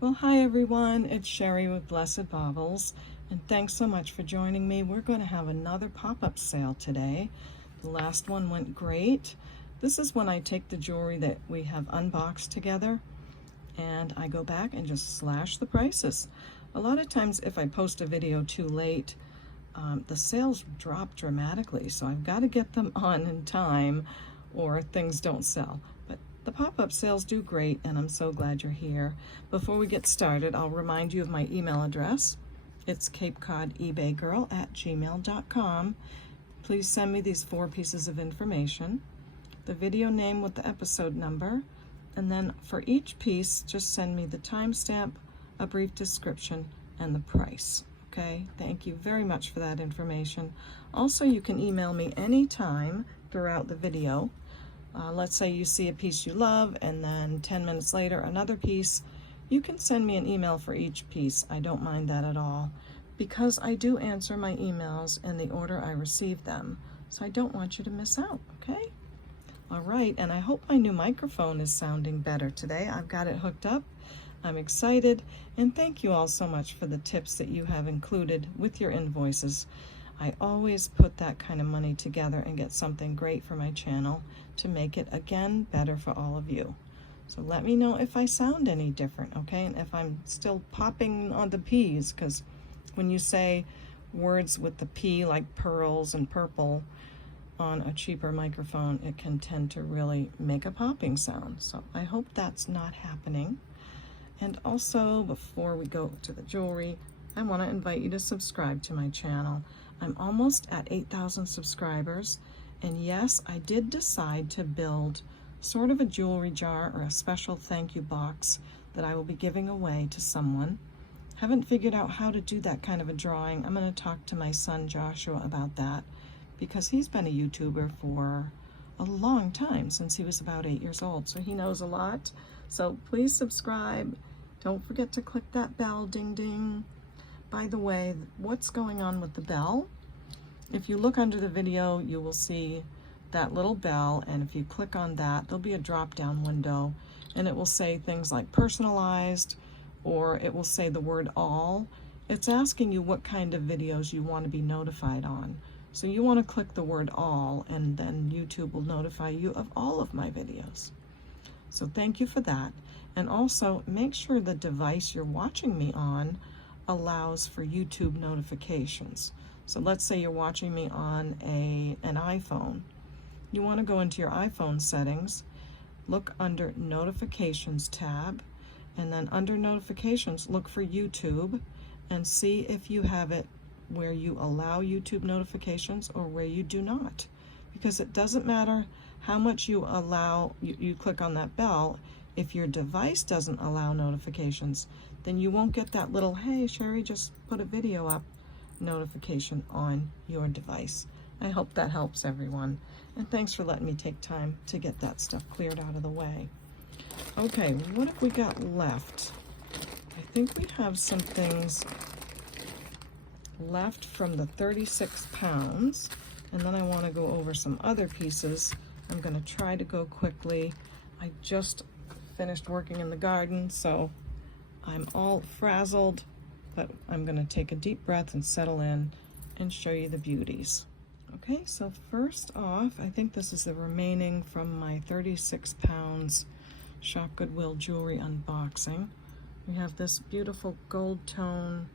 Well, hi everyone, it's Sherry with Blessed Baubles, and thanks so much for joining me. We're going to have another pop-up sale today. The last one went great. This is when I take the jewelry that we have unboxed together and I go back and just slash the prices. A lot of times if I post a video too late, the sales drop dramatically, so I've got to get them on in time or things don't sell. But the pop-up sales do great, and I'm so glad you're here. Before we get started, I'll remind you of my email address. It's CapeCodEbayGirl@gmail.com. Please send me these 4 pieces of information, the video name with the episode number, and then for each piece, just send me the timestamp, a brief description, and the price. Okay, thank you very much for that information. Also, you can email me anytime throughout the video. Let's say you see a piece you love and then 10 minutes later another piece. You can send me an email for each piece. I don't mind that at all because I do answer my emails in the order I receive them. So I don't want you to miss out, okay? All right, and I hope my new microphone is sounding better today. I've got it hooked up. I'm excited, and thank you all so much for the tips that you have included with your invoices. I always put that kind of money together and get something great for my channel to make it, again, better for all of you. So let me know if I sound any different, okay? And if I'm still popping on the P's, because when you say words with the P, like pearls and purple, on a cheaper microphone, it can tend to really make a popping sound. So I hope that's not happening. And also, before we go to the jewelry, I want to invite you to subscribe to my channel. I'm almost at 8,000 subscribers, and yes, I did decide to build sort of a jewelry jar or a special thank you box that I will be giving away to someone. Haven't figured out how to do that kind of a drawing. I'm going to talk to my son Joshua about that because he's been a YouTuber for a long time, since he was about 8 years old, so he knows a lot. So please subscribe. Don't forget to click that bell, ding ding. By the way, what's going on with the bell? If you look under the video, you will see that little bell, and if you click on that, there'll be a drop-down window, and it will say things like personalized, or it will say the word all. It's asking you what kind of videos you want to be notified on. So you want to click the word all, and then YouTube will notify you of all of my videos. So thank you for that. And also make sure the device you're watching me on allows for YouTube notifications. So let's say you're watching me on an iPhone. You want to go into your iPhone settings, look under Notifications tab, and then under Notifications, look for YouTube and see if you have it where you allow YouTube notifications or where you do not. Because it doesn't matter how much you allow, you click on that bell, if your device doesn't allow notifications, then you won't get that little, hey, Sherry just put a video up notification on your device. I hope that helps everyone. And thanks for letting me take time to get that stuff cleared out of the way. Okay, what have we got left? I think we have some things left from the 36 pounds. And then I want to go over some other pieces. I'm going to try to go quickly. I just finished working in the garden, so I'm all frazzled, but I'm going to take a deep breath and settle in and show you the beauties. Okay, so first off, I think this is the remaining from my 36 pounds Shop Goodwill jewelry unboxing. We have this beautiful gold tone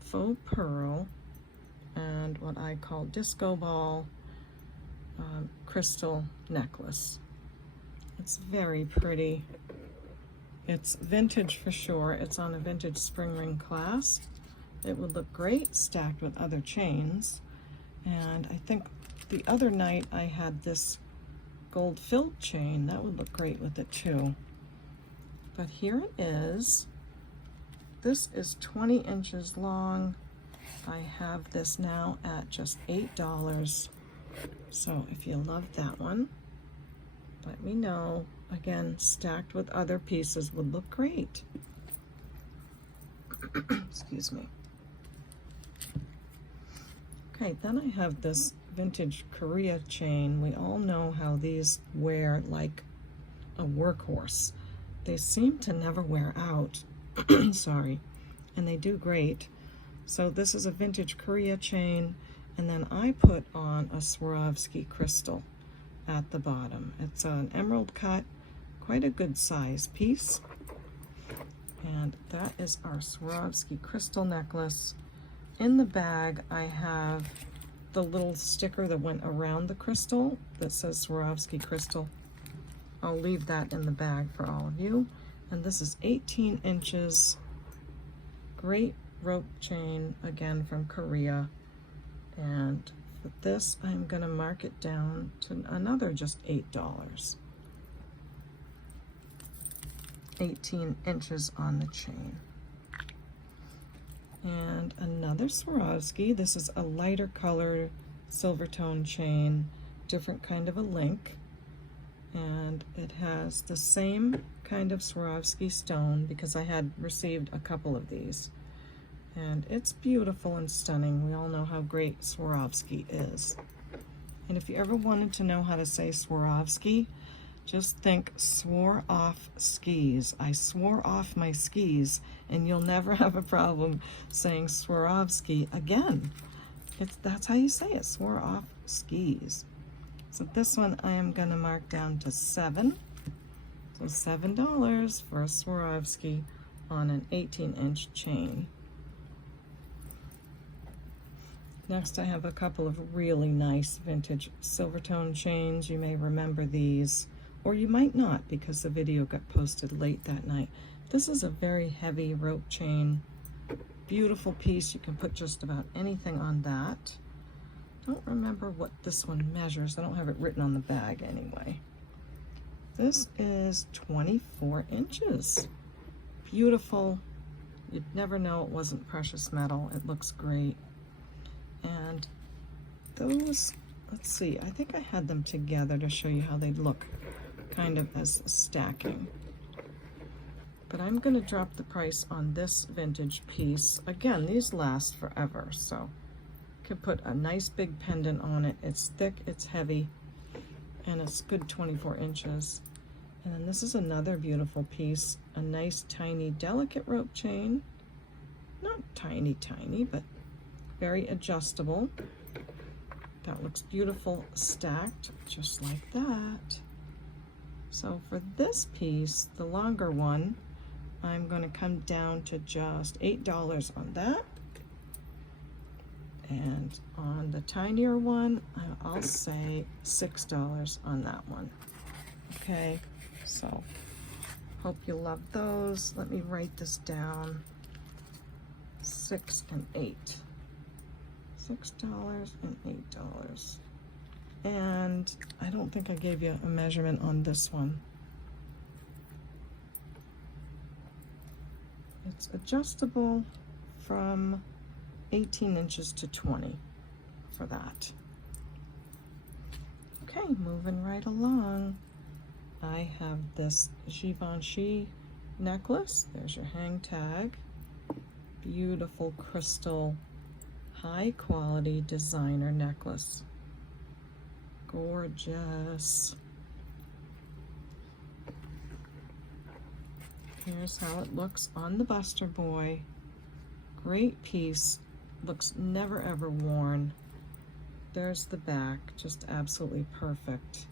faux pearl and what I call disco ball crystal necklace. It's very pretty. It's vintage for sure. It's on a vintage spring ring clasp. It would look great stacked with other chains. And I think the other night I had this gold filled chain. That would look great with it too. But here it is. This is 20 inches long. I have this now at just $8. So if you love that one, let me know. Again, stacked with other pieces would look great. Excuse me. Okay, then I have this vintage Korea chain. We all know how these wear like a workhorse. They seem to never wear out. Sorry. And they do great. So this is a vintage Korea chain, and then I put on a Swarovski crystal at the bottom. It's an emerald cut, quite a good size piece. And that is our Swarovski crystal necklace. In the bag, I have the little sticker that went around the crystal that says Swarovski crystal. I'll leave that in the bag for all of you. And this is 18 inches. Great rope chain, again from Korea. And for this, I'm gonna mark it down to another just $8. 18 inches on the chain. And another Swarovski. This is a lighter color silver tone chain, different kind of a link. And it has the same kind of Swarovski stone because I had received a couple of these. And it's beautiful and stunning. We all know how great Swarovski is. And if you ever wanted to know how to say Swarovski, just think swore off skis. I swore off my skis, and you'll never have a problem saying Swarovski again. That's how you say it, swore off skis. So this one I am gonna mark down to $7. So $7 for a Swarovski on an 18-inch chain. Next I have a couple of really nice vintage silver tone chains. You may remember these, or you might not because the video got posted late that night. This is a very heavy rope chain. Beautiful piece. You can put just about anything on that. Don't remember what this one measures. I don't have it written on the bag anyway. This is 24 inches. Beautiful. You'd never know it wasn't precious metal. It looks great. And those, let's see, I think I had them together to show you how they'd look kind of as stacking. But I'm going to drop the price on this vintage piece. Again, these last forever, so you could put a nice big pendant on it. It's thick, it's heavy, and it's good 24 inches. And then this is another beautiful piece, a nice tiny delicate rope chain. Not tiny, but very adjustable. That looks beautiful stacked, just like that. So for this piece, the longer one, I'm going to come down to just $8 on that. And on the tinier one, I'll say $6 on that one. Okay, so hope you love those. Let me write this down. 6 and 8. $6 and $8. And I don't think I gave you a measurement on this one. It's adjustable from 18 inches to 20 for that. Okay, moving right along. I have this Givenchy necklace. There's your hang tag. Beautiful crystal, high quality designer necklace. Gorgeous. Here's how it looks on the Buster Boy. Great piece. Looks never ever worn. There's the back, just absolutely perfect.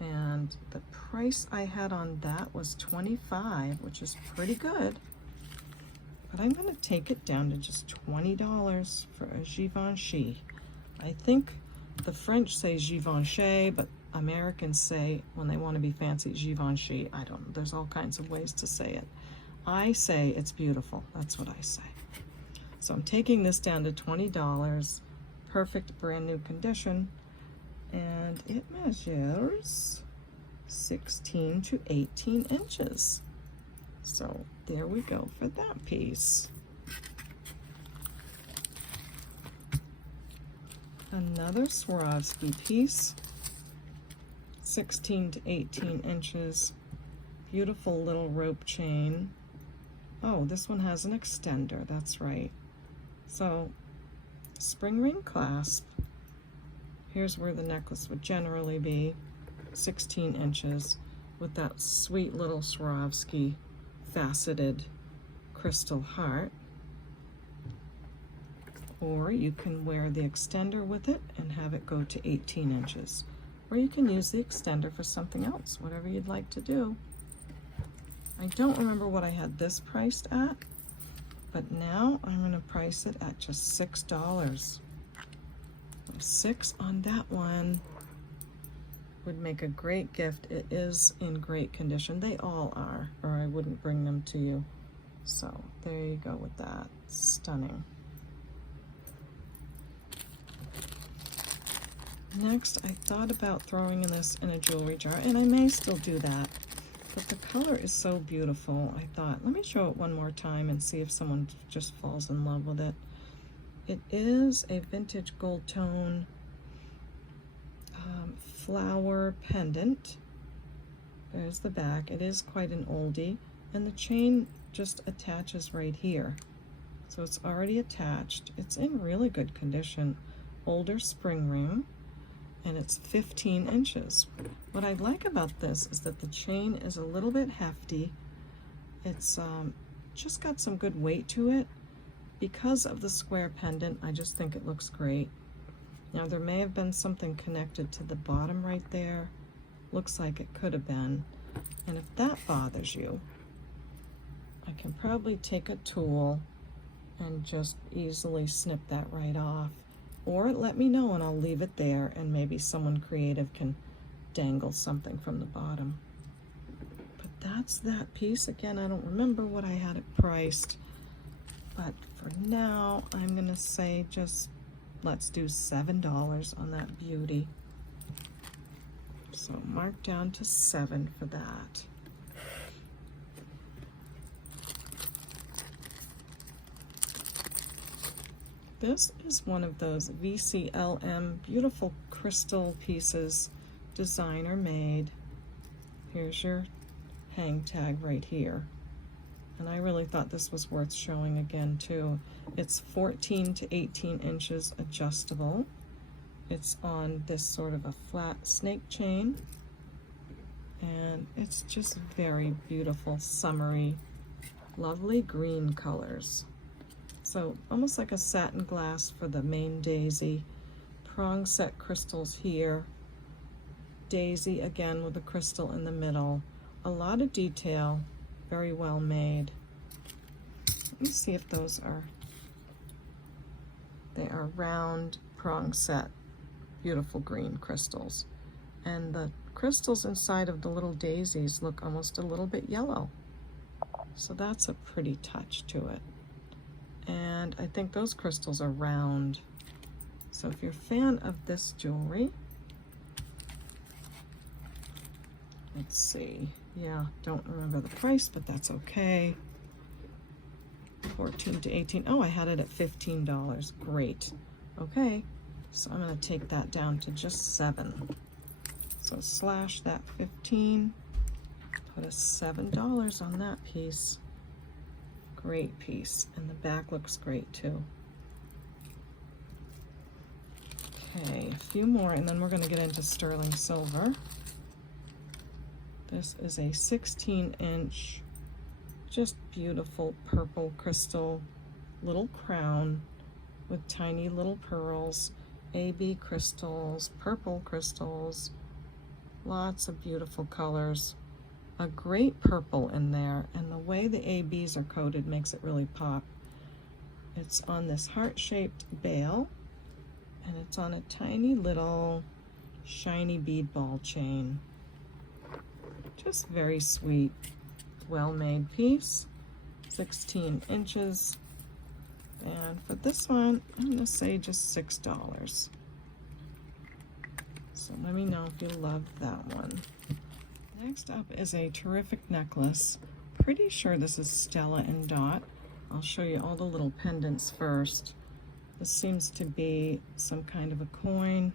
And the price I had on that was $25, which is pretty good. But I'm going to take it down to just $20 for a Givenchy. I think the French say Givenchy, but Americans say, when they want to be fancy, Givenchy. I don't know. There's all kinds of ways to say it. I say it's beautiful. That's what I say. So I'm taking this down to $20. Perfect brand new condition. And it measures 16 to 18 inches. So there we go for that piece. Another Swarovski piece, 16 to 18 inches. Beautiful little rope chain. Oh, this one has an extender, that's right. So, spring ring clasp. Here's where the necklace would generally be, 16 inches, with that sweet little Swarovski faceted crystal heart. Or you can wear the extender with it and have it go to 18 inches. Or you can use the extender for something else, whatever you'd like to do. I don't remember what I had this priced at, but now I'm going to price it at just $6. 6 on that one would make a great gift. It is in great condition. They all are, or I wouldn't bring them to you. So there you go with that. Stunning. Next, I thought about throwing this in a jewelry jar, and I may still do that, but the color is so beautiful. I thought, let me show it one more time and see if someone just falls in love with it. It is a vintage gold tone flower pendant. There's the back. It is quite an oldie, and the chain just attaches right here. So it's already attached. It's in really good condition. Older spring ring. And it's 15 inches. What I like about this is that the chain is a little bit hefty. It's just got some good weight to it. Because of the square pendant, I just think it looks great. Now there may have been something connected to the bottom right there. Looks like it could have been. And if that bothers you, I can probably take a tool and just easily snip that right off. Or let me know and I'll leave it there, and maybe someone creative can dangle something from the bottom. But that's that piece. Again, I don't remember what I had it priced, but for now I'm gonna say just let's do $7 on that beauty. So mark down to 7 for that. This is one of those VCLM beautiful crystal pieces, designer made. Here's your hang tag right here. And I really thought this was worth showing again too. It's 14 to 18 inches adjustable. It's on this sort of a flat snake chain. And it's just very beautiful, summery, lovely green colors. So almost like a satin glass for the main daisy. Prong set crystals here. Daisy again with a crystal in the middle. A lot of detail, very well made. Let me see if those are, they are round prong set, beautiful green crystals. And the crystals inside of the little daisies look almost a little bit yellow. So that's a pretty touch to it. And I think those crystals are round. So if you're a fan of this jewelry, let's see. Yeah, don't remember the price, but that's okay. 14 to 18. Oh, I had it at $15. Great. Okay, so I'm going to take that down to just 7. So slash that 15. Put a $7 on that piece. Great piece, and the back looks great too. Okay, a few more, and then we're going to get into sterling silver. This is a 16-inch, just beautiful purple crystal little crown with tiny little pearls, AB crystals, purple crystals, lots of beautiful colors. A great purple in there, and the way the ABs are coated makes it really pop. It's on this heart-shaped bail, and it's on a tiny little shiny bead ball chain. Just very sweet, well-made piece, 16 inches. And for this one, I'm gonna say just $6. So let me know if you love that one. Next up is a terrific necklace. Pretty sure this is Stella and Dot. I'll show you all the little pendants first. This seems to be some kind of a coin.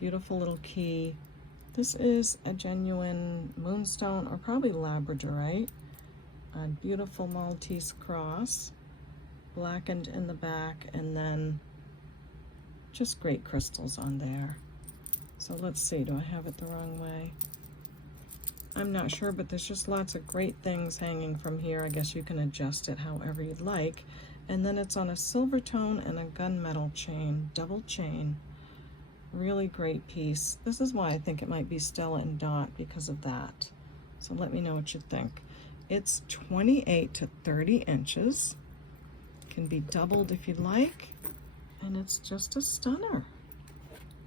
Beautiful little key. This is a genuine moonstone or probably labradorite. A beautiful Maltese cross. Blackened in the back, and then just great crystals on there. So let's see, do I have it the wrong way? I'm not sure, but there's just lots of great things hanging from here. I guess you can adjust it however you'd like. And then it's on a silver tone and a gunmetal chain, double chain. Really great piece. This is why I think it might be Stella and Dot, because of that. So let me know what you think. It's 28 to 30 inches. Can be doubled if you'd like. And it's just a stunner.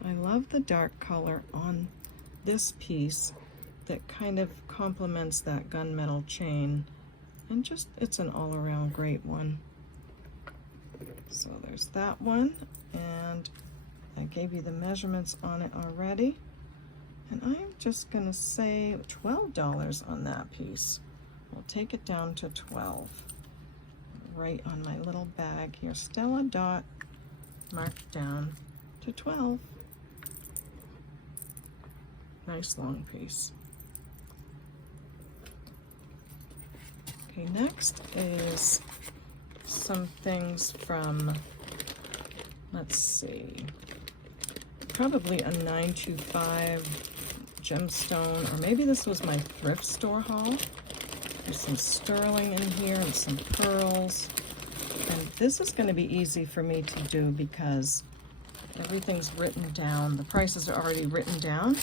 I love the dark color on this piece that kind of complements that gunmetal chain. And just, it's an all-around great one. So there's that one. And I gave you the measurements on it already. And I'm just gonna say $12 on that piece. We'll take it down to 12. Right on my little bag here. Stella Dot marked down to 12. Nice long piece. Okay, next is some things from, let's see, probably a 925 gemstone, or maybe this was my thrift store haul. There's some sterling in here and some pearls. And this is going to be easy for me to do because everything's written down. The prices are already written down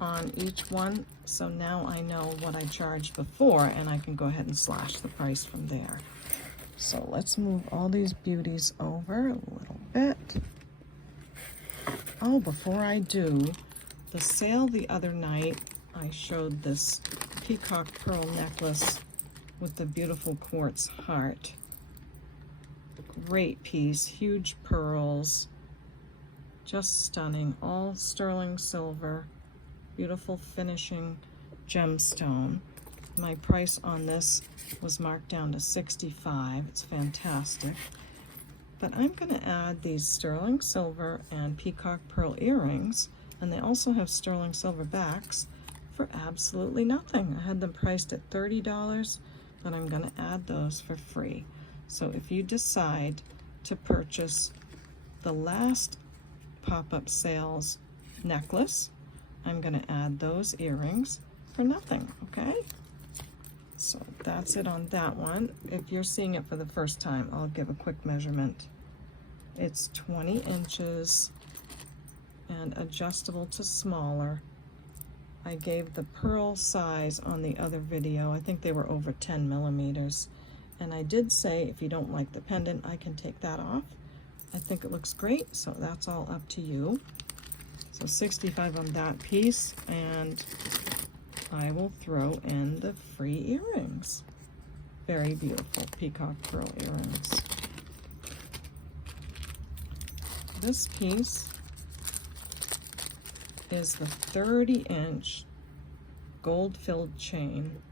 on each one. So now I know what I charged before and I can go ahead and slash the price from there. So let's move all these beauties over a little bit. Oh, before I do, the sale the other night, I showed this peacock pearl necklace with the beautiful quartz heart. Great piece, huge pearls, just stunning, all sterling silver, beautiful finishing gemstone. My price on this was marked down to $65. It's fantastic. But I'm going to add these sterling silver and peacock pearl earrings, and they also have sterling silver backs for absolutely nothing. I had them priced at $30, but I'm going to add those for free. So if you decide to purchase the last pop-up sales necklace, I'm going to add those earrings for nothing, okay? So that's it on that one. If you're seeing it for the first time, I'll give a quick measurement. It's 20 inches and adjustable to smaller. I gave the pearl size on the other video. I think they were over 10 millimeters. And I did say if you don't like the pendant, I can take that off. I think it looks great, so that's all up to you. So 65 on that piece, and I will throw in the free earrings. Very beautiful peacock pearl earrings. This piece is the 30-inch gold-filled chain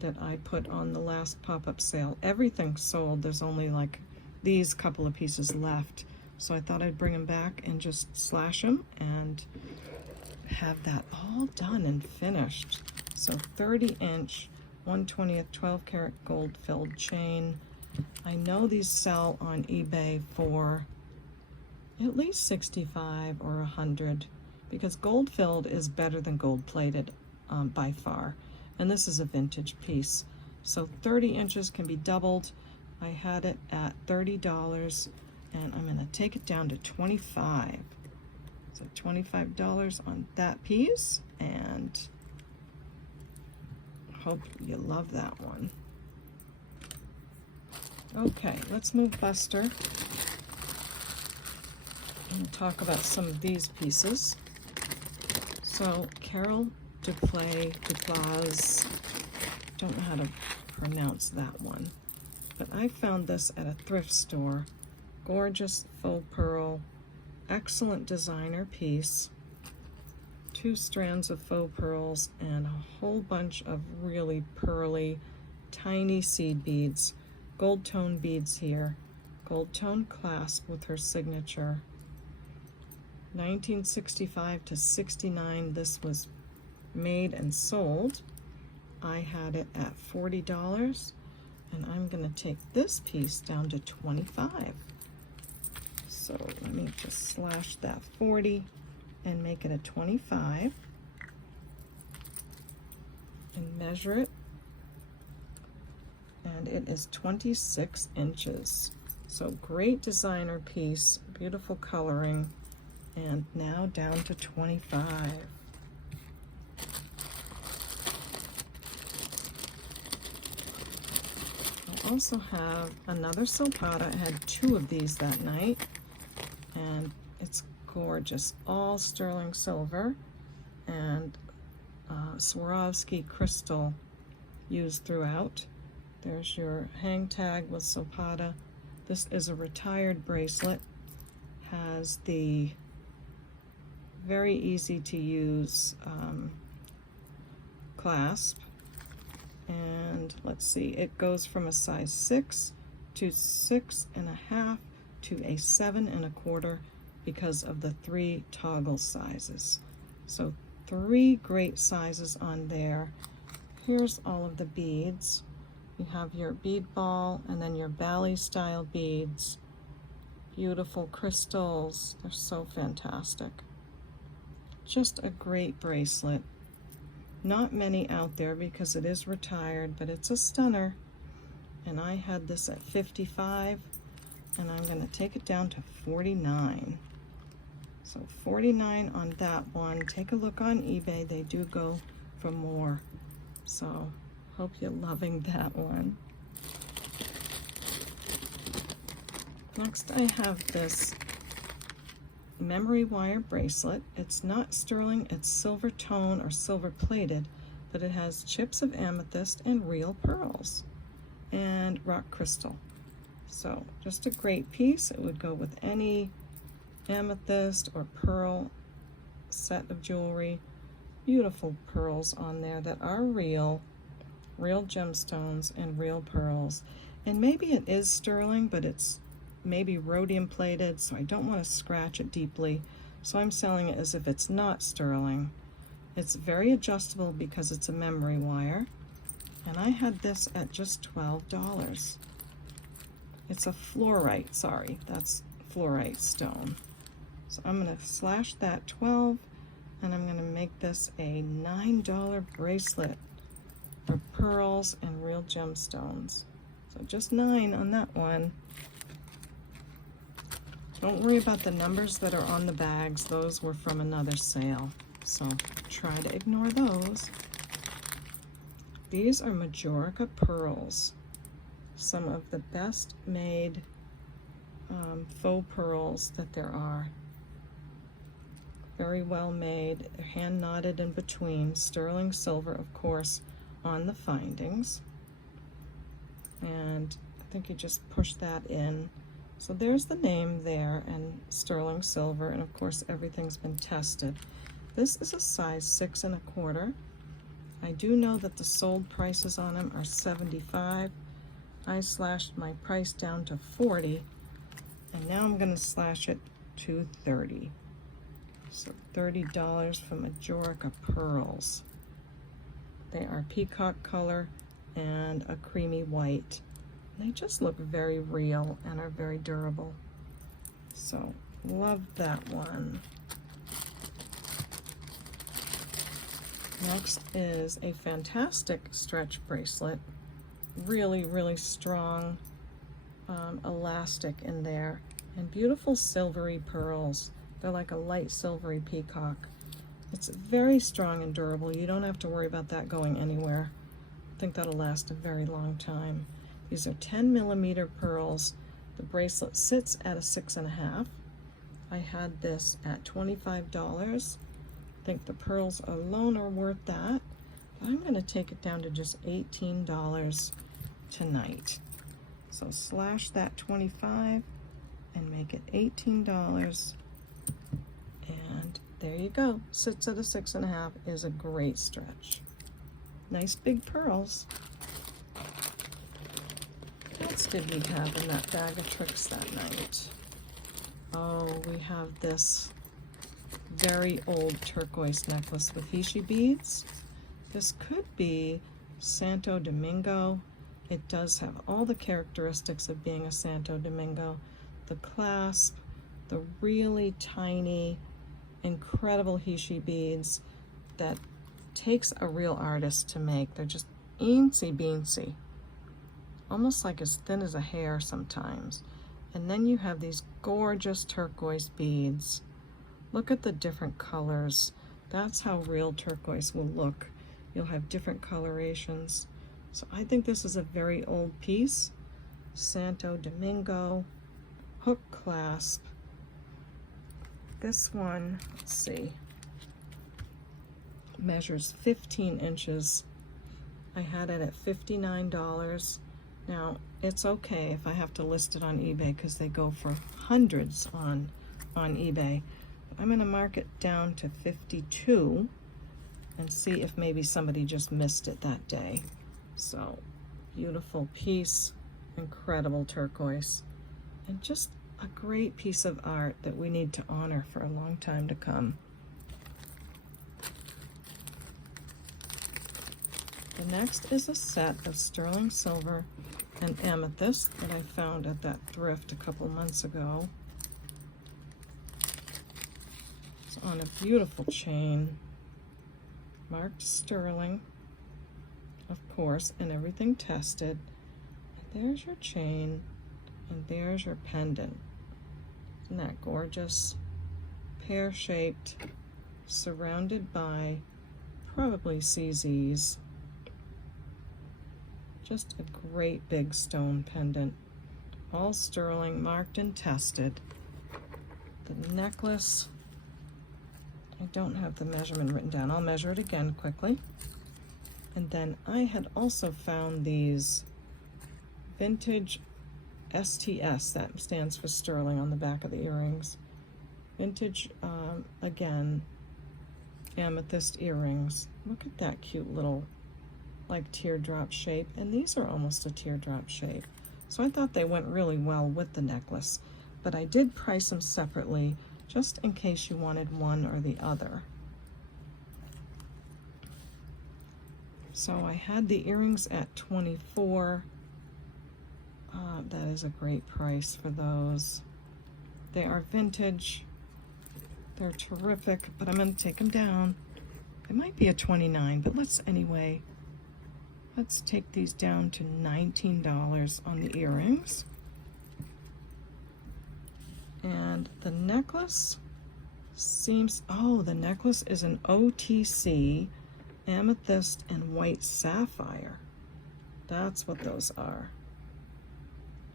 that I put on the last pop-up sale. Everything's sold. There's only like these couple of pieces left. So I thought I'd bring them back and just slash them and have that all done and finished. So 30-inch, 1/20th 12-karat gold-filled chain. I know these sell on eBay for at least 65 or 100 because gold-filled is better than gold-plated by far. And this is a vintage piece. So 30 inches can be doubled. I had it at $30 and I'm gonna take it down to 25. So $25 on that piece, and hope you love that one. Okay, let's move Buster and talk about some of these pieces. So Carol Duplass, don't know how to pronounce that one, but I found this at a thrift store. Gorgeous faux pearl, excellent designer piece. 2 strands of faux pearls and a whole bunch of really pearly, tiny seed beads. Gold tone beads here. Gold tone clasp with her signature. 1965 to 69, this was made and sold. I had it at $40, and I'm gonna take this piece down to 25. So let me just slash that 40 and make it a 25. and measure it, and it is 26 inches. So great designer piece, beautiful coloring, and now down to 25. I also have another Silpata. I had 2 of these that night, and it's gorgeous, all sterling silver and Swarovski crystal used throughout. There's your hang tag with Silpata. This is a retired bracelet, has the very easy to use clasp, and let's see, it goes from a size 6 to 6.5 to a 7.25 because of the 3 toggle sizes. So 3 great sizes on there. Here's all of the beads. You have your bead ball and then your Bali style beads. Beautiful crystals. They're so fantastic. Just a great bracelet. Not many out there because it is retired, but it's a stunner. And I had this at 55, and I'm going to take it down to 49. So 49 on that one. Take a look on eBay. They do go for more. So hope you're loving that one. Next I have this memory wire bracelet. It's not sterling, it's silver tone or silver plated, but it has chips of amethyst and real pearls and rock crystal. So just a great piece. It would go with any amethyst or pearl set of jewelry. Beautiful pearls on there that are real gemstones and real pearls. And maybe it is sterling, but it's maybe rhodium plated, so I don't want to scratch it deeply. So I'm selling it as if it's not sterling. It's very adjustable because it's a memory wire. And I had this at just $12. It's a fluorite, sorry, that's fluorite stone. So I'm going to slash that 12, and I'm going to make this a $9 bracelet for pearls and real gemstones. So just 9 on that one. Don't worry about the numbers that are on the bags. Those were from another sale, so try to ignore those. These are Majorca pearls. Some of the best made faux pearls that there are. Very well made. They're hand knotted in between. Sterling silver, of course, on the findings. And I think you just push that in. So there's the name there, and sterling silver, and of course everything's been tested. This is a size 6.25. I do know that the sold prices on them are $75. I slashed my price down to $40, and now I'm going to slash it to $30. So $30 for Majorca pearls. They are peacock color and a creamy white. They just look very real and are very durable. So love that one. Next is a fantastic stretch bracelet. Really, really strong elastic in there, and beautiful silvery pearls. They're like a light silvery peacock. It's very strong and durable. You don't have to worry about that going anywhere. I think that'll last a very long time. These are 10mm pearls. The bracelet sits at a 6.5. I had this at $25. I think the pearls alone are worth that. But I'm going to take it down to just $18 tonight. So slash that 25 and make it $18. And there you go. Sits at a 6.5, is a great stretch. Nice big pearls. What else did we have in that bag of tricks that night? Oh, we have this very old turquoise necklace with Hishi beads. This could be Santo Domingo. It does have all the characteristics of being a Santo Domingo. The clasp, the really tiny, incredible Hishi beads that takes a real artist to make. They're just eensy beensy, almost like as thin as a hair sometimes. And then you have these gorgeous turquoise beads. Look at the different colors. That's how real turquoise will look. You'll have different colorations. So I think this is a very old piece. Santo Domingo hook clasp. This one, let's see, measures 15 inches. I had it at $59. Now, it's okay if I have to list it on eBay because they go for hundreds on eBay. But I'm going to mark it down to 52 and see if maybe somebody just missed it that day. So, beautiful piece, incredible turquoise, and just a great piece of art that we need to honor for a long time to come. The next is a set of sterling silver and amethyst that I found at that thrift a couple months ago. It's on a beautiful chain, marked sterling, of course, and everything tested. And there's your chain, and there's your pendant. Isn't that gorgeous? Pear-shaped, surrounded by probably CZs. Just a great big stone pendant, all sterling, marked and tested. The necklace, I don't have the measurement written down. I'll measure it again quickly. And then I had also found these vintage STS, that stands for sterling on the back of the earrings. Vintage, again, amethyst earrings. Look at that cute little like teardrop shape, and these are almost a teardrop shape. So I thought they went really well with the necklace, but I did price them separately just in case you wanted one or the other. So I had the earrings at $24. That is a great price for those. They are vintage. They're terrific, but I'm going to take them down. It might be a $29, but let's take these down to $19 on the earrings. And the necklace seems, oh, the necklace is an OTC amethyst and white sapphire. That's what those are.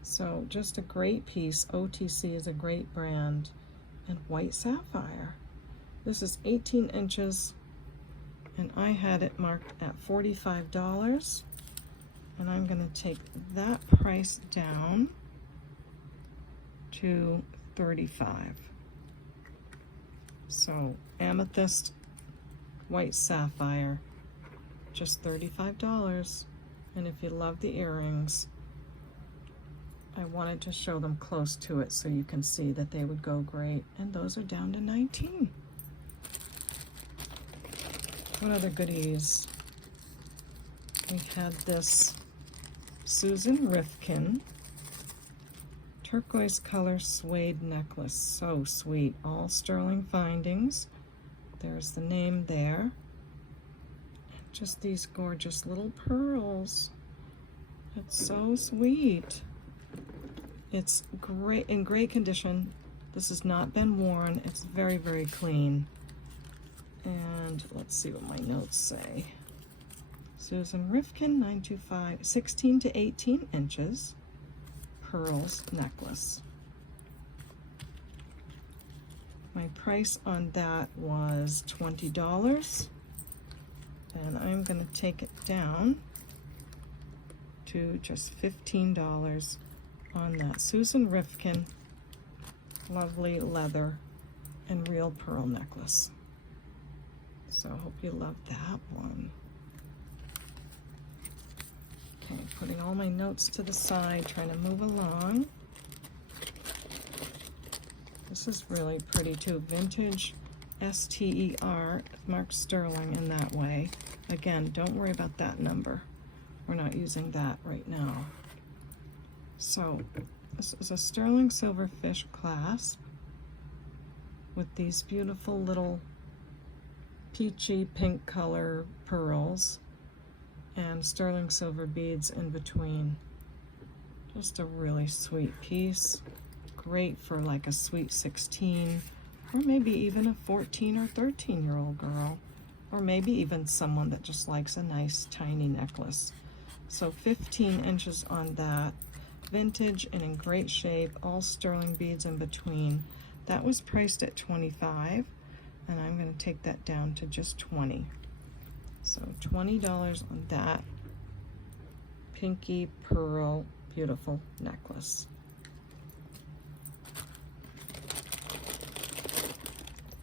So just a great piece. OTC is a great brand. And white sapphire. This is 18 inches. And I had it marked at $45, and I'm going to take that price down to $35. So amethyst, white sapphire, just $35. And if you love the earrings, I wanted to show them close to it so you can see that they would go great. And those are down to $19. What other goodies? We had this Susan Rifkin turquoise color suede necklace. So sweet. All sterling findings. There's the name there. And just these gorgeous little pearls. It's so sweet. It's great, in great condition. This has not been worn. It's very, very clean. And let's see what my notes say. Susan Rifkin, 925, 16 to 18 inches, pearls necklace. My price on that was $20, and I'm going to take it down to just $15 on that Susan Rifkin lovely leather and real pearl necklace. So I hope you love that one. Okay, putting all my notes to the side, trying to move along. This is really pretty too. Vintage STER, marked sterling in that way. Again, don't worry about that number. We're not using that right now. So this is a sterling silver fish clasp with these beautiful little peachy pink color pearls and sterling silver beads in between. Just a really sweet piece. Great for like a sweet 16 or maybe even a 14 or 13-year-old girl, or maybe even someone that just likes a nice tiny necklace. So 15 inches on that. Vintage and in great shape, all sterling beads in between. That was priced at $25, and I'm going to take that down to just $20. So $20 on that pinky pearl beautiful necklace.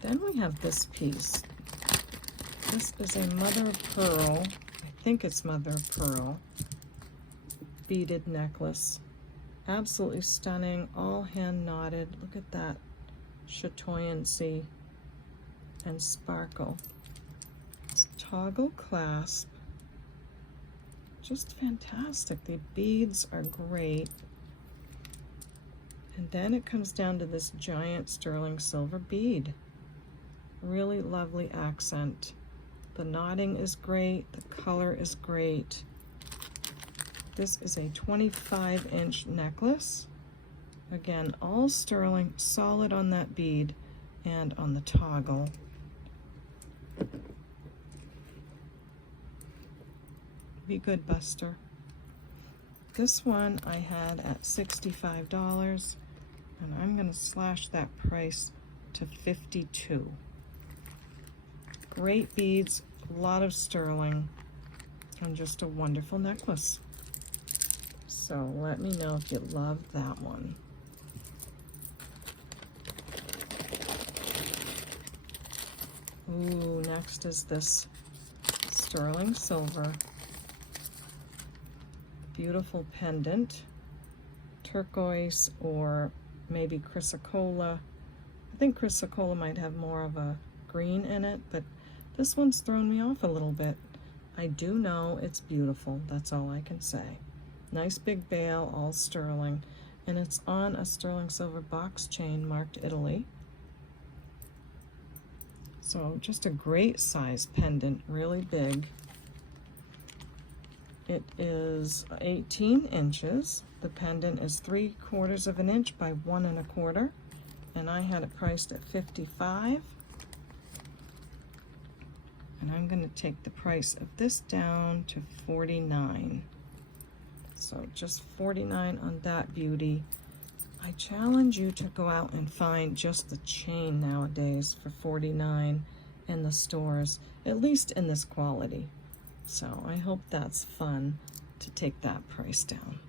Then we have this piece. This is a mother of pearl, I think it's mother of pearl, beaded necklace. Absolutely stunning, all hand knotted. Look at that chatoyancy and sparkle. It's toggle clasp. Just fantastic. The beads are great. And then it comes down to this giant sterling silver bead. Really lovely accent. The knotting is great, the color is great. This is a 25-inch necklace. Again, all sterling, solid on that bead and on the toggle. Be good, Buster. This one I had at $65, and I'm going to slash that price to $52. Great beads, a lot of sterling, and just a wonderful necklace. So let me know if you love that one. Ooh, next is this sterling silver. Beautiful pendant. Turquoise or maybe chrysocolla. I think chrysocolla might have more of a green in it, but this one's thrown me off a little bit. I do know it's beautiful, that's all I can say. Nice big bail, all sterling, and it's on a sterling silver box chain marked Italy. So just a great size pendant, really big. It is 18 inches. The pendant is 3/4 of an inch by 1 1/4, and I had it priced at $55. And I'm going to take the price of this down to $49. So just $49 on that beauty. I challenge you to go out and find just the chain nowadays for $49 in the stores, at least in this quality. So I hope that's fun to take that price down.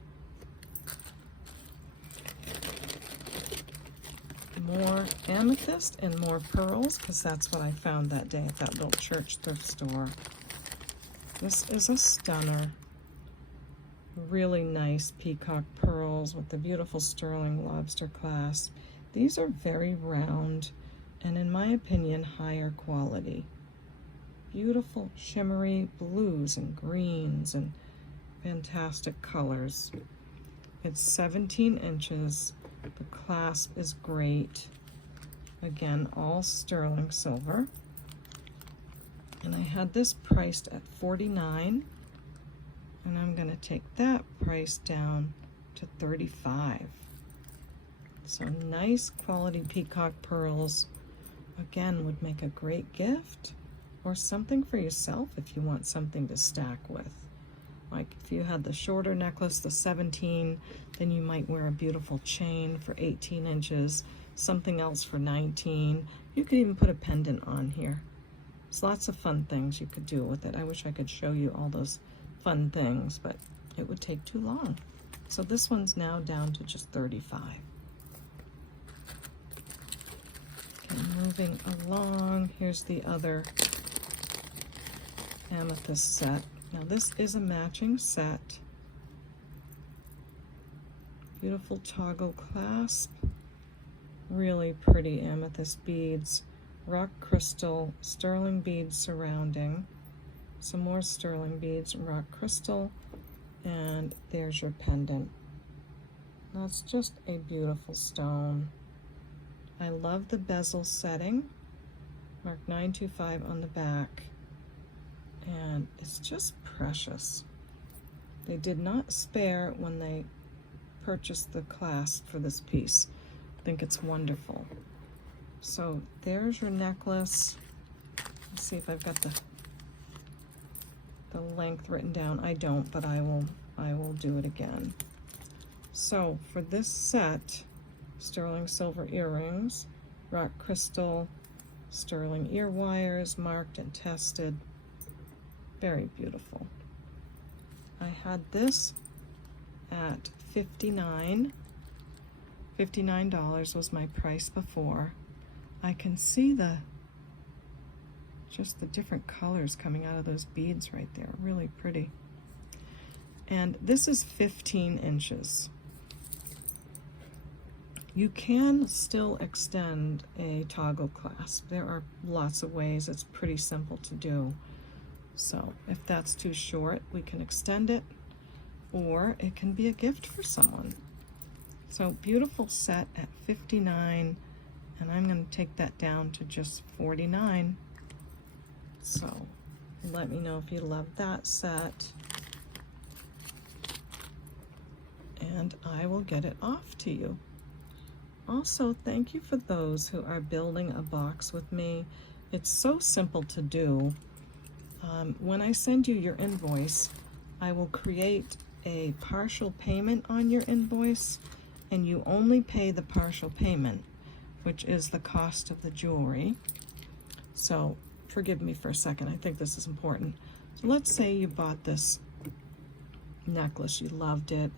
More amethyst and more pearls, because that's what I found that day at that little church thrift store. This is a stunner. Really nice peacock pearls with the beautiful sterling lobster clasp. These are very round and, in my opinion, higher quality. Beautiful shimmery blues and greens and fantastic colors. It's 17 inches. The clasp is great. Again, all sterling silver. And I had this priced at $49. And I'm going to take that price down to $35. So nice quality peacock pearls. Again, would make a great gift or something for yourself if you want something to stack with. Like if you had the shorter necklace, the 17, then you might wear a beautiful chain for 18 inches, something else for 19. You could even put a pendant on here. There's lots of fun things you could do with it. I wish I could show you all those fun things, but it would take too long. So this one's now down to just $35. Okay, moving along, here's the other amethyst set. Now this is a matching set. Beautiful toggle clasp, really pretty amethyst beads, rock crystal, sterling beads surrounding, some more sterling beads, rock crystal, and there's your pendant. That's just a beautiful stone. I love the bezel setting Mark 925 on the back, and it's just precious. They did not spare when they purchased the clasp for this piece. I think it's wonderful. So there's your necklace. Let's see if I've got the length written down. I don't, but I will do it again. So for this set, sterling silver earrings, rock crystal, sterling ear wires, marked and tested. Very beautiful. I had this at $59 was my price before. I can see just the different colors coming out of those beads right there. Really pretty. And this is 15 inches. You can still extend a toggle clasp. There are lots of ways. It's pretty simple to do. So if that's too short, we can extend it, or it can be a gift for someone. So beautiful set at $59, and I'm going to take that down to just $49. So let me know if you love that set, and I will get it off to you. Also, thank you for those who are building a box with me. It's so simple to do. When I send you your invoice, I will create a partial payment on your invoice, and you only pay the partial payment, which is the cost of the jewelry. So forgive me for a second, I think this is important. So let's say you bought this necklace, you loved it,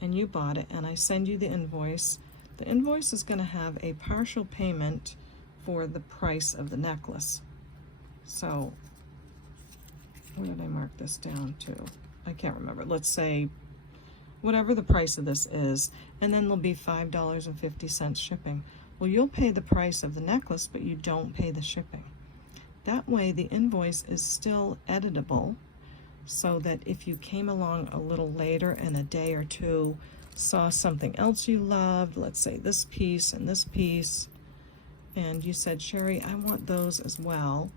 and you bought it, and I send you the invoice. The invoice is going to have a partial payment for the price of the necklace. So where did I mark this down to? I can't remember. Let's say whatever the price of this is, and then there'll be $5.50 shipping. Well, you'll pay the price of the necklace, but you don't pay the shipping. That way the invoice is still editable, so that if you came along a little later in a day or two, saw something else you loved, let's say this piece and this piece, and you said, Sherry, I want those as well,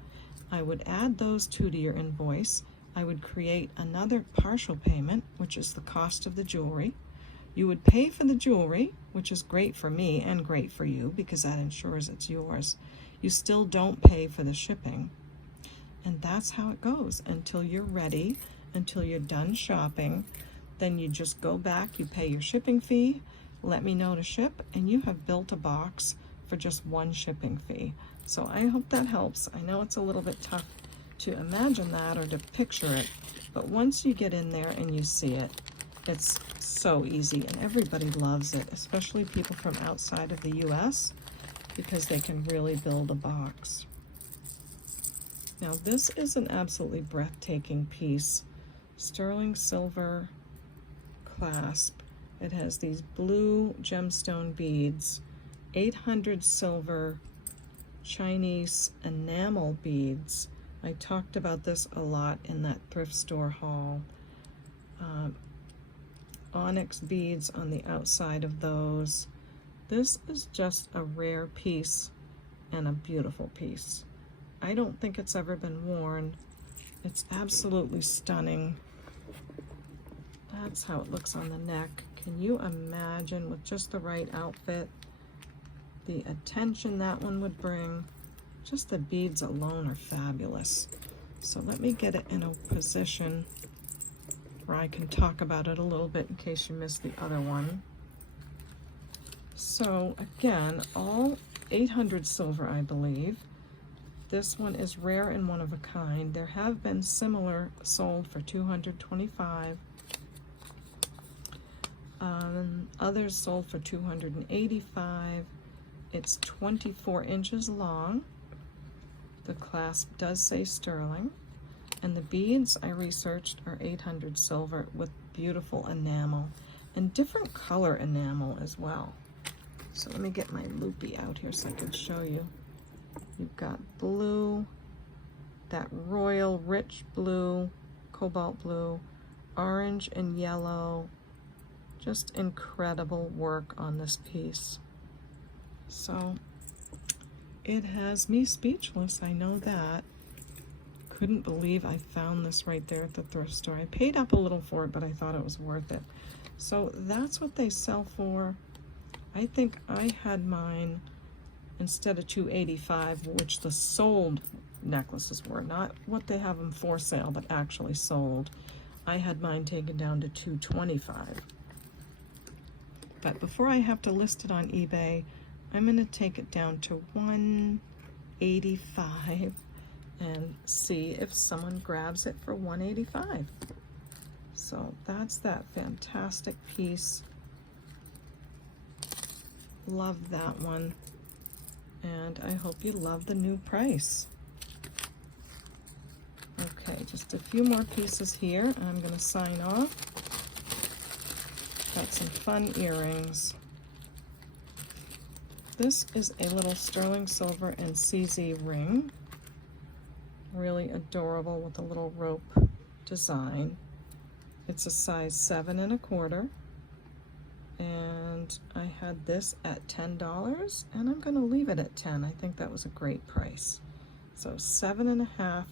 I would add those two to your invoice. I would create another partial payment, which is the cost of the jewelry. You would pay for the jewelry, which is great for me and great for you because that ensures it's yours. You still don't pay for the shipping. And that's how it goes until you're ready, until you're done shopping. Then you just go back, you pay your shipping fee, let me know to ship, and you have built a box for just one shipping fee. So I hope that helps. I know it's a little bit tough to imagine that or to picture it, but once you get in there and you see it, it's so easy, and everybody loves it, especially people from outside of the US, because they can really build a box. Now this is an absolutely breathtaking piece. Sterling silver clasp. It has these blue gemstone beads, 800 silver Chinese enamel beads. I talked about this a lot in that thrift store haul. Onyx beads on the outside of those. This is just a rare piece and a beautiful piece. I don't think it's ever been worn. It's absolutely stunning. That's how it looks on the neck. Can you imagine, with just the right outfit, the attention that one would bring? Just the beads alone are fabulous. So let me get it in a position where I can talk about it a little bit in case you missed the other one. So again, all 800 silver, I believe. This one is rare and one of a kind. There have been similar sold for $225. Others sold for $285. It's 24 inches long. The clasp does say sterling, and the beads I researched are 800 silver with beautiful enamel and different color enamel as well. So let me get my loopy out here so I can show you. You've got blue, that royal rich blue, cobalt blue, orange and yellow. Just incredible work on this piece. So It has me speechless, I know that. Couldn't believe I found this right there at the thrift store. I paid up a little for it, but I thought it was worth it. So that's what they sell for. I think I had mine instead of $285, which the sold necklaces were, not what they have them for sale, but actually sold. I had mine taken down to $225. But before I have to list it on eBay, I'm going to take it down to $185 and see if someone grabs it for $185. So that's that fantastic piece. Love that one. And I hope you love the new price. Okay, just a few more pieces here. I'm going to sign off. Got some fun earrings. This is a little sterling silver and CZ ring. Really adorable with a little rope design. It's a size 7 1/4. And I had this at $10, and I'm going to leave it at $10. I think that was a great price. So 7 1/2,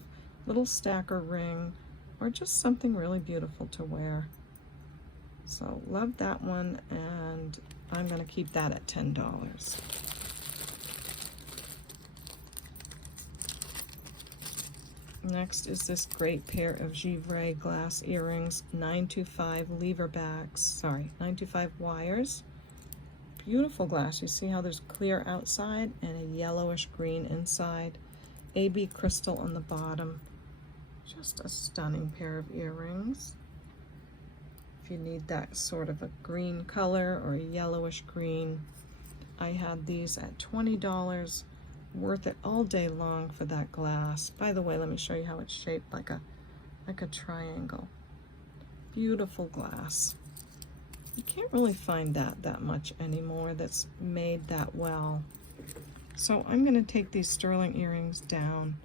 little stacker ring, or just something really beautiful to wear. So love that one, and I'm going to keep that at $10. Next is this great pair of Givray glass earrings, 925 lever backs, 925 wires. Beautiful glass. You see how there's clear outside and a yellowish green inside. AB crystal on the bottom. Just a stunning pair of earrings. If you need that sort of a green color or a yellowish green, I had these at $20. Worth it all day long for that glass. By the way, let me show you how it's shaped like a triangle. Beautiful glass. You can't really find that much anymore that's made that well. So I'm going to take these sterling earrings down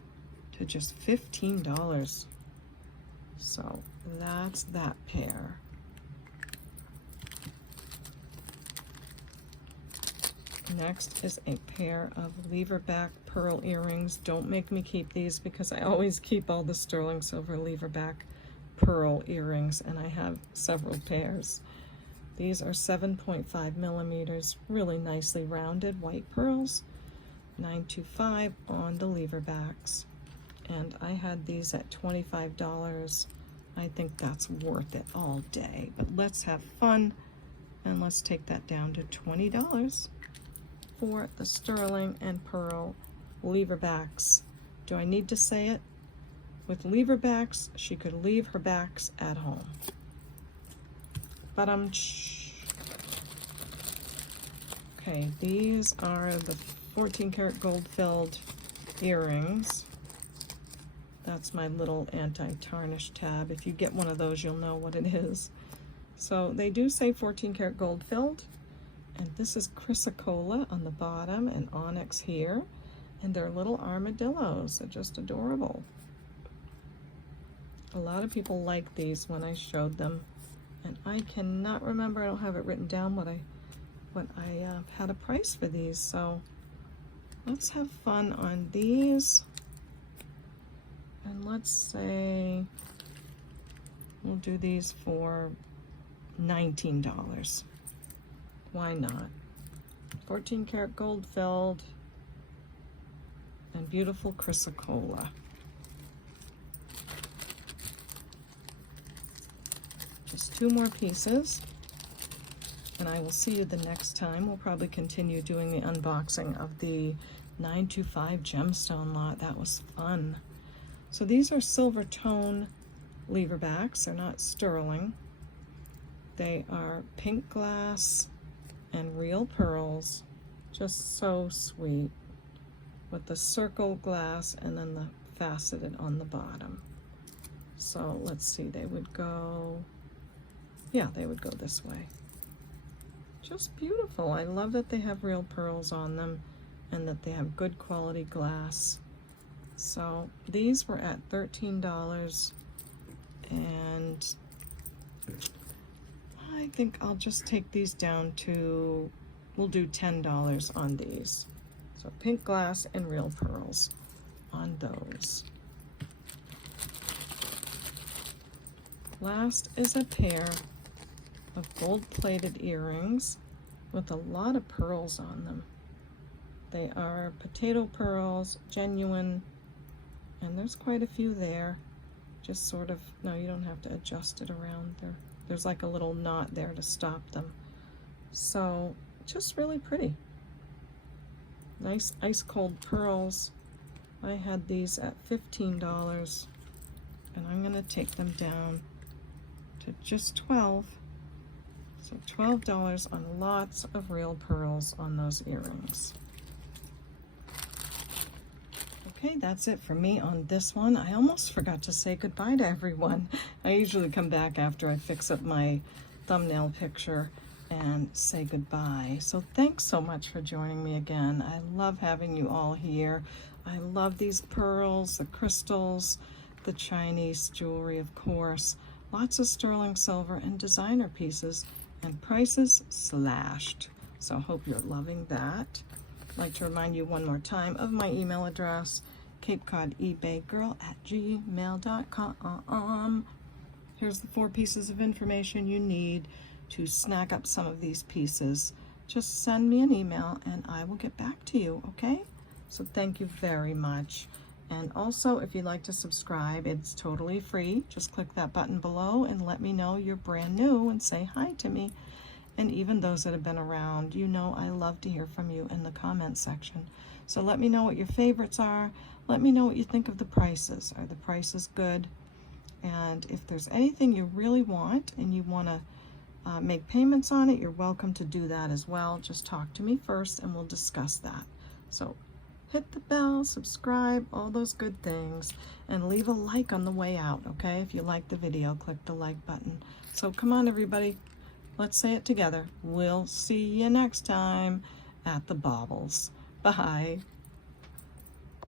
to just $15. So that's that pair. Next is a pair of lever back pearl earrings. Don't make me keep these because I always keep all the sterling silver lever back pearl earrings, and I have several pairs. These are 7.5 millimeters, really nicely rounded white pearls, 925 on the lever backs. And I had these at $25. I think that's worth it all day. But let's have fun, and let's take that down to $20 for the sterling and pearl lever backs. Do I need to say it? With lever backs, she could leave her backs at home. But okay, these are the 14 karat gold filled earrings. That's my little anti-tarnish tab. If you get one of those, you'll know what it is. So they do say 14 karat gold filled. And this is chrysocolla on the bottom and onyx here. And they're little armadillos. They're just adorable. A lot of people liked these when I showed them. And I cannot remember, I don't have it written down what I had a price for these. So let's have fun on these. And let's say we'll do these for $19. Why not? 14 karat gold filled and beautiful chrysocolla. Just 2 more pieces, and I will see you the next time. We'll probably continue doing the unboxing of the 925 gemstone lot. That was fun. So these are silver tone lever backs. They're not sterling. They are pink glass and real pearls. Just so sweet, with the circle glass and then the faceted on the bottom. So let's see, they would go, yeah, they would go this way. Just beautiful. I love that they have real pearls on them and that they have good quality glass. So these were at $13, and I think I'll just take these down to, we'll do $10 on these. So pink glass and real pearls on those. Last is a pair of gold-plated earrings with a lot of pearls on them. They are potato pearls, genuine, and there's quite a few there. Just sort of, no, you don't have to adjust it around there. There's like a little knot there to stop them. So just really pretty. Nice ice cold pearls. I had these at $15, and I'm gonna take them down to just $12. So $12 on lots of real pearls on those earrings. Okay, that's it for me on this one. I almost forgot to say goodbye to everyone. I usually come back after I fix up my thumbnail picture and say goodbye. So thanks so much for joining me again. I love having you all here. I love these pearls, the crystals, the Chinese jewelry, of course. Lots of sterling silver and designer pieces, and prices slashed. So hope you're loving that. I'd like to remind you one more time of my email address, CapeCodEbayGirl@gmail.com. Here's the 4 pieces of information you need to snag up some of these pieces. Just send me an email and I will get back to you, okay? So thank you very much. And also, if you'd like to subscribe, it's totally free. Just click that button below and let me know you're brand new and say hi to me. And even those that have been around, you know I love to hear from you in the comments section. So let me know what your favorites are. Let me know what you think of the prices. Are the prices good? And if there's anything you really want and you want to make payments on it, you're welcome to do that as well. Just talk to me first and we'll discuss that. So hit the bell, subscribe, all those good things, and leave a like on the way out, okay? If you like the video, click the like button. So come on, everybody. Let's say it together. We'll see you next time at the Baubles. Bye.